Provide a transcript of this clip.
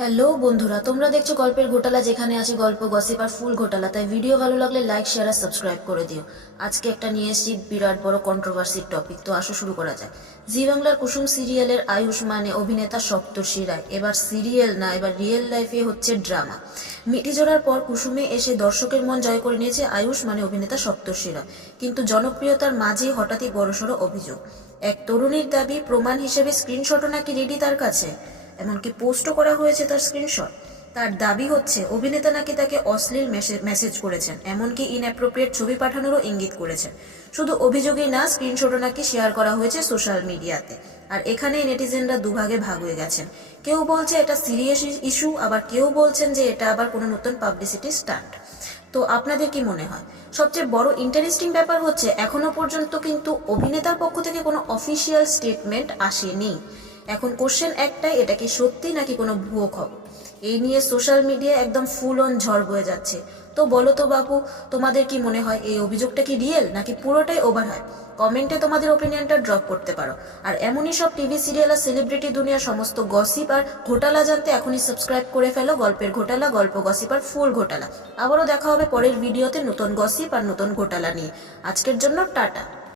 Hello বন্ধুরা, তোমরা দেখছো গল্পের ঘোটালা, যেখানে আছে গল্প, গসিপ আর ফুল ঘোটালা। তাই ভিডিও ভালো লাগলে লাইক, শেয়ার আর সাবস্ক্রাইব করে দিও। আজকে একটা নিয়ে এসেছি বিরাট বড় কন্ট্রোভার্সির টপিক। তো আসো শুরু করা যায়। জি বাংলার কুসুম সিরিয়ালের আয়ুষ মানে অভিনেতা সপ্তর্ষি রায়। এবার সিরিয়াল না, এবার রিয়েল লাইফে হচ্ছে ড্রামা। মিটি জোড়ার পর কুসুমে এসে দর্শকের মন জয় করে নিয়েছে আয়ুষ মানে অভিনেতা সপ্তর্ষি রায়। কিন্তু জনপ্রিয়তার মাঝে হঠাৎই বড়সড় অভিযোগ। এক তরুণীর দাবি প্রমাণ হিসেবে স্ক্রিনশটও নাকি রেডি তার কাছে। এমনকি পোস্টও করা হয়েছে তার স্ক্রিনশট। তার দাবি হচ্ছে অভিনেতা নাকি তাকে অশ্লীল মেসেজ করেছেন, এমনকি ইনঅ্যাপ্রোপ্রিয়েট ছবি পাঠানোরও ইঙ্গিত করেছেন। শুধু অভিযোগই না, স্ক্রিনশটও নাকি শেয়ার করা হয়েছে সোশ্যাল মিডিয়াতে। আর এখানেই নেটিজেনরা দুভাগে ভাগ হয়ে গেছেন। কেউ বলছে এটা সিরিয়াস ইস্যু, আবার কেউ বলছেন যে এটা আবার কোনো নতুন পাবলিসিটি স্টান্ট। তো আপনাদের কি মনে হয়? সবচেয়ে বড় ইন্টারেস্টিং ব্যাপার হচ্ছে এখনো পর্যন্ত কিন্তু অভিনেতার পক্ষ থেকে কোনো অফিসিয়াল স্টেটমেন্ট আসেনি। এখন কোশ্চেন একটাই, এটা কি সত্যি নাকি কোনো ভুয়ো খবর? এই নিয়ে সোশ্যাল মিডিয়ায় একদম ফুল অন ঝড় বয়ে যাচ্ছে। তো বলো তো বাবু, তোমাদের কি মনে হয় এই অভিযোগটা কি রিয়েল নাকি পুরোটাই ওভার হয়? কমেন্টে তোমাদের ওপিনিয়নটা ড্রপ করতে পারো। আর এমনই সব টিভি সিরিয়াল আর সেলিব্রিটি দুনিয়ার সমস্ত গসিপ আর ঘোটালা জানতে এখনই সাবস্ক্রাইব করে ফেলো গল্পের ঘোটালা, গল্প, গসিপ আর ফুল ঘোটালা। আবারও দেখা হবে পরের ভিডিওতে নতুন গসিপ আর নতুন ঘোটালা নিয়ে। আজকের জন্য টাটা।